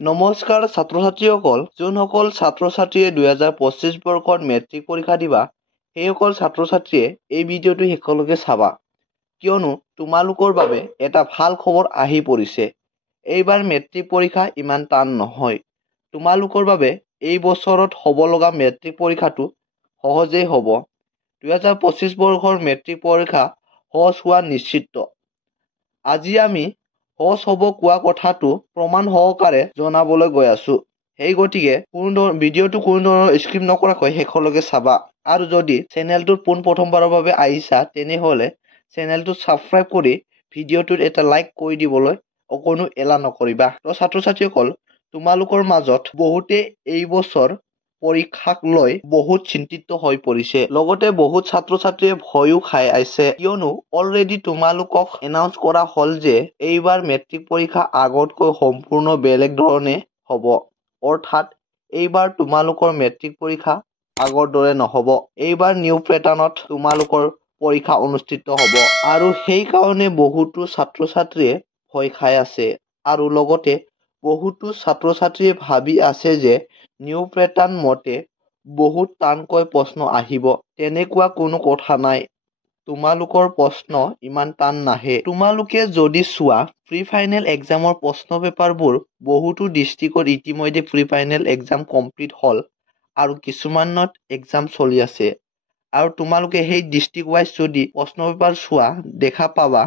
নমস্কাৰ ছাত্ৰ-ছাত্ৰীসকল, যোনসকল ছাত্ৰ-ছাত্ৰীয়ে 2025 বৰ্ষত মেট্ৰিক পৰীক্ষা দিবা, সেইসকল ছাত্ৰ-ছাত্ৰীয়ে এই ভিডিঅ'টো শেষলৈকে চাবা। কিয়নো তোমালোকৰ বাবে এটা ভাল খবৰ আহি পৰিছে। এইবাৰ মেট্ৰিক পৰীক্ষা ইমান টান নহয়। তোমালোকৰ বাবে এই বছৰত হ'ব লগা মেট্ৰিক পৰীক্ষাটো সহজেই হ'ব। 2025 বৰ্ষৰ মেট্ৰিক পৰীক্ষা সহজ হোৱা নিশ্চিত। আজি আমি সহজ হ'ব কোৱা কথাটো প্ৰমাণ সহকাৰে জনাবলৈ গৈ আছো। সেই গতিকে ভিডিঅ'টো কোনো ধৰণৰ স্কিপ নকৰাকৈ শেষলৈকে চাবা। আৰু যদি চেনেলটোত পোনপ্ৰথমবাৰৰ বাবে আহিছা, তেনেহ'লে চেনেলটো ছাবস্ক্ৰাইব কৰি ভিডিঅ'টোত এটা লাইক কৰি দিবলৈ অকণো এলাহ নকৰিবা। তো ছাত্ৰ-ছাত্ৰীসকল, তোমালোকৰ মাজত বহুতে এই বছৰ পৰীক্ষাক লৈ বহুত চিন্তিত হৈ পৰিছে। লগতে বহুত ছাত্ৰ-ছাত্ৰীয়ে ভয়ো খাই আছে, কিয়নো অলৰেডি তোমালোকক এনাউন্স কৰা হ'ল যে এইবাৰ মেট্ৰিক পৰীক্ষা আগতকৈ সম্পূৰ্ণ বেলেগ ধৰণে হ'ব। অৰ্থাৎ এইবাৰ তোমালোকৰ মেট্ৰিক পৰীক্ষা আগৰ দৰে নহ'ব। এইবাৰ নিউ পেটাৰ্ণত তোমালোকৰ পৰীক্ষা অনুষ্ঠিত হ'ব। আৰু সেইকাৰণে বহুতো ছাত্ৰ-ছাত্ৰীয়ে ভয় খাই আছে। আৰু লগতে বহুতো ছাত্ৰ-ছাত্ৰীয়ে ভাবি আছে যে নিউ পেটাৰ্ণ মতে বহুত টানকৈ প্ৰশ্ন আহিব। তেনেকুৱা কোনো কথা নাই। তোমালোকৰ প্ৰশ্ন ইমান টান নাহে। তোমালোকে যদি চোৱা, প্ৰি ফাইনেল এক্সামৰ প্ৰশ্ন পেপাৰবোৰ বহুতো ডিষ্ট্ৰিক্টত ইতিমধ্যে প্ৰি ফাইনেল এক্সাম কমপ্লিট হ'ল আৰু কিছুমানত এক্সাম চলি আছে। আৰু তোমালোকে সেই ডিষ্ট্ৰিক্ট ৱাইজ যদি প্ৰশ্ন পেপাৰ চোৱা, দেখা পাবা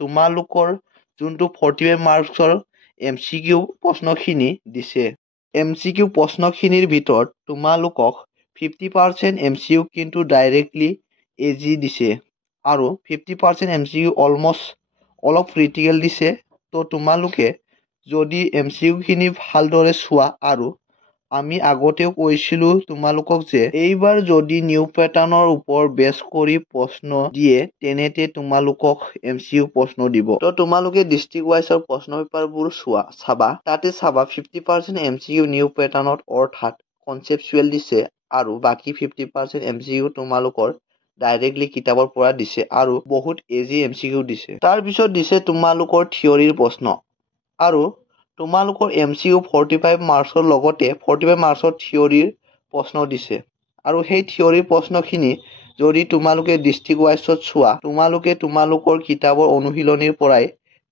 তোমালোকৰ যোনটো 45 মাৰ্কছৰ MCQ প্ৰশ্নখিনি দিছে। MCQ প্ৰশ্নখিনিৰ ভিতৰত তোমালোকক 50% MCQ কিন্তু ডাইৰেক্টলি ইজি দিছে আৰু 50% MCQ অলপ ক্ৰিটিকেল দিছে। তো তোমালোকে যদি MCQ খিনি ভালদৰে চোৱা, আৰু আমি আগতেও কৈছিলো তোমালোকক যে এইবাৰ যদি নিউ পেটাৰ্ণৰ ওপৰত বেছ কৰি প্ৰশ্ন দিয়ে, তেনেতে তোমালোকক MCQ প্ৰশ্ন দিব। তো তোমালোকে ডিষ্ট্ৰিক্ট ৱাইজৰ প্ৰশ্ন পেপাৰবোৰ চাবা। তাতে চাবা 50% MCQ নিউ পেটাৰ্ণত অৰ্থাৎ কনচেপচুৱেল দিছে আৰু বাকী 50% MCQ তোমালোকৰ ডাইৰেক্টলি কিতাপৰ পৰা দিছে আৰু বহুত ইজি MCQ দিছে। তাৰ পিছত দিছে তোমালোকৰ থিয়ৰীৰ প্ৰশ্ন, আৰু তোমালোকৰ MCQ 45 মাৰ্কছৰ লগতে 45 মাৰ্কছৰ থিয়ৰীৰ প্ৰশ্ন দিছে। আৰু সেই থিয়ৰীৰ প্ৰশ্নখিনি যদি তোমালোকে ডিষ্ট্ৰিক্ট ৱাইজত চোৱা, তোমালোকৰ কিতাপৰ অনুশীলনীৰ পৰাই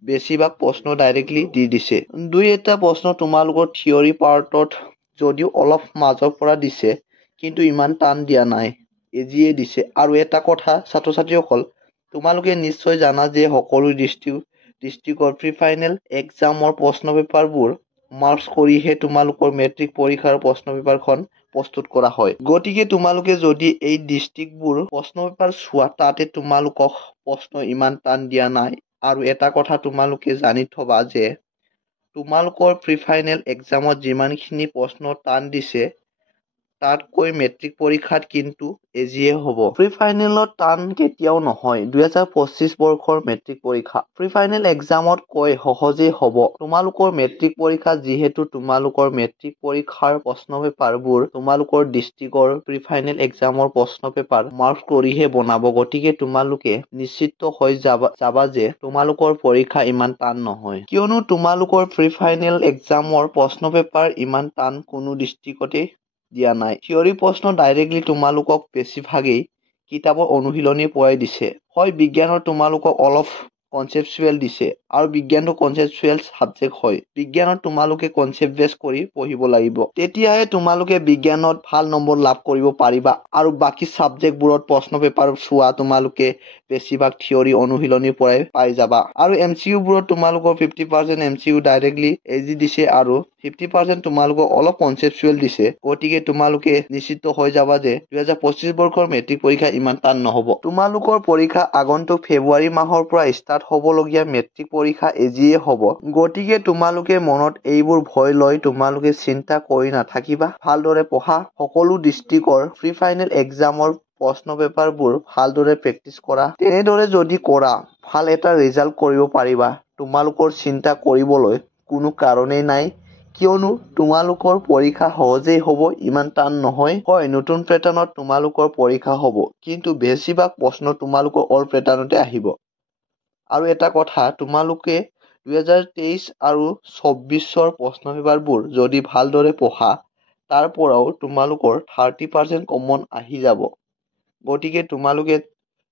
বেছিভাগ প্ৰশ্ন ডাইৰেক্টলি দি দিছে। দুই এটা প্ৰশ্ন তোমালোকৰ থিয়ৰী পাৰ্টত যদিও অলপ মাজৰ পৰা দিছে, কিন্তু ইমান টান দিয়া নাই, ইজিয়ে দিছে। আৰু এটা কথা ছাত্ৰ-ছাত্ৰীসকল, তোমালোকে নিশ্চয় জানা যে সকলো ডিষ্ট্ৰিক্টৰ প্ৰি ফাইনেল এক্সামৰ প্ৰশ্ন পেপাৰবোৰ মাৰ্কছ কৰিহে তোমালোকৰ মেট্ৰিক পৰীক্ষাৰ প্ৰশ্ন পেপাৰখন প্ৰস্তুত কৰা হয়। গতিকে তোমালোকে যদি এই ডিষ্ট্ৰিক্টবোৰ প্ৰশ্ন পেপাৰ চোৱা, তাতে তোমালোকক প্ৰশ্ন ইমান টান দিয়া নাই। আৰু এটা কথা তোমালোকে জানি থবা যে তোমালোকৰ প্ৰি ফাইনেল এক্সামত যিমানখিনি প্ৰশ্ন টান দিছে, তাতকৈ মেট্ৰিক পৰীক্ষাত কিন্তু ইজিয়ে হ'ব। প্ৰি ফাইনেলত টান কেতিয়াও নহয়। 2025 বৰ্ষৰ মেট্ৰিক পৰীক্ষা প্ৰি ফাইনেল এক্সামত কৈ সহজেই হ'ব। তোমালোকৰ মেট্ৰিক পৰীক্ষা যিহেতু তোমালোকৰ মেট্ৰিক পৰীক্ষাৰ প্ৰশ্ন পেপাৰবোৰ তোমালোকৰ ডিষ্ট্ৰিক্টৰ প্ৰি ফাইনেল এক্সামৰ প্ৰশ্ন পেপাৰ মাৰ্কছ কৰিহে বনাব। গতিকে তোমালোকে নিশ্চিত হৈ যাবা যে তোমালোকৰ পৰীক্ষা ইমান টান নহয়। কিয়নো তোমালোকৰ প্ৰি ফাইনেল এক্সামৰ প্ৰশ্ন পেপাৰ ইমান টান কোনো ডিষ্ট্ৰিক্টতে দিয়া নাই। থিয়ৰী প্ৰশ্ন ডাইৰেক্টলি তোমালোকক বেছিভাগেই কিতাপৰ অনুশীলনীৰ পৰাই দিছে। হয়, বিজ্ঞানৰ তোমালোকক অলপ কনচেপচুৱেল দিছে, আৰু বিজ্ঞানটো কনচেপচুৱেল ছাবজেক্ট হয়। বিজ্ঞানত তোমালোকে কনচেপ্ট বেছ কৰি পঢ়িব লাগিব। তেতিয়াহে তোমালোকে বিজ্ঞানত ভাল নম্বৰ লাভ কৰিব পাৰিবা। আৰু বাকী ছাবজেক্টবোৰত প্ৰশ্ন পেপাৰ চোৱা, তোমালোকে বেছিভাগ থিয়ৰী অনুশীলনীৰ পৰাই পাই যাবা। আৰু MCQ বোৰত তোমালোকৰ 50% MCQ ডাইৰেক্টলি ইজি দিছে আৰু 50% তোমালোকক অলপ কনচেপচুৱেল দিছে। গতিকে তোমালোকে নিশ্চিত হৈ যাবা যে 2025 বৰ্ষৰ মেট্ৰিক পৰীক্ষা ইমান টান নহ'ব। তোমালোকৰ পৰীক্ষা আগন্তুক ফেব্ৰুৱাৰী মাহৰ পৰা ষ্টাৰ্ট হ'বলগীয়া মেট্ৰিক পৰীক্ষা ইজিয়ে হ'ব। গতিকে তোমালোকে মনত এইবোৰ ভয় লৈ তোমালোকে চিন্তা কৰি নাথাকিবা। ভালদৰে পঢ়া। সকলো ডিষ্ট্ৰিক্টৰ প্ৰি ফাইনেল এক্সামৰ প্ৰশ্ন পেপাৰবোৰ ভালদৰে প্ৰেক্টিচ কৰা। তেনেদৰে যদি কৰা, ভাল এটা ৰিজাল্ট কৰিব পাৰিবা। তোমালোকৰ চিন্তা কৰিবলৈ কোনো কাৰণেই নাই, কিয়নো তোমালোকৰ পৰীক্ষা সহজেই হ'ব, ইমান টান নহয়। হয়, নতুন পেটাৰ্ণত তোমালোকৰ পৰীক্ষা হ'ব, কিন্তু বেছিভাগ প্ৰশ্ন তোমালোকৰ অল্ড পেটাৰ্ণতে আহিব। আৰু এটা কথা, তোমালোকে 2023 আৰু 24ৰ প্ৰশ্ন পেপাৰবোৰ যদি ভালদৰে পঢ়া তাৰ পৰাও তোমালোকৰ 30% কমন আহি যাব। গতিকে তোমালোকে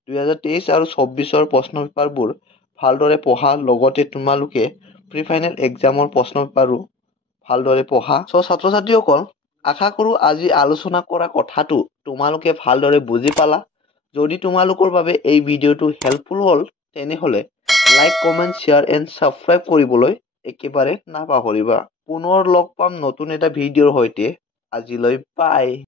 2023 আৰু 24ৰ প্ৰশ্ন পেপাৰবোৰ ভালদৰে পঢ়া, লগতে তোমালোকে প্ৰি ফাইনেল এক্সামৰ প্ৰশ্ন পেপাৰো ভালদৰে পঢ়া। ছাত্ৰ ছাত্ৰীসকল, আশা কৰোঁ আজি আলোচনা কৰা কথাটো তোমালোকে ভালদৰে বুজি পালা। যদি তোমালোকৰ বাবে এই ভিডিঅ'টো হেল্পফুল হ'ল তেনেহ'লে like, comment, share and subscribe কৰিবলৈ একেবাৰে নাপাহৰিবা। পুনৰ লগ পাম নতুন এটা ভিডিঅ'ৰ সৈতে। আজিলৈ বাই।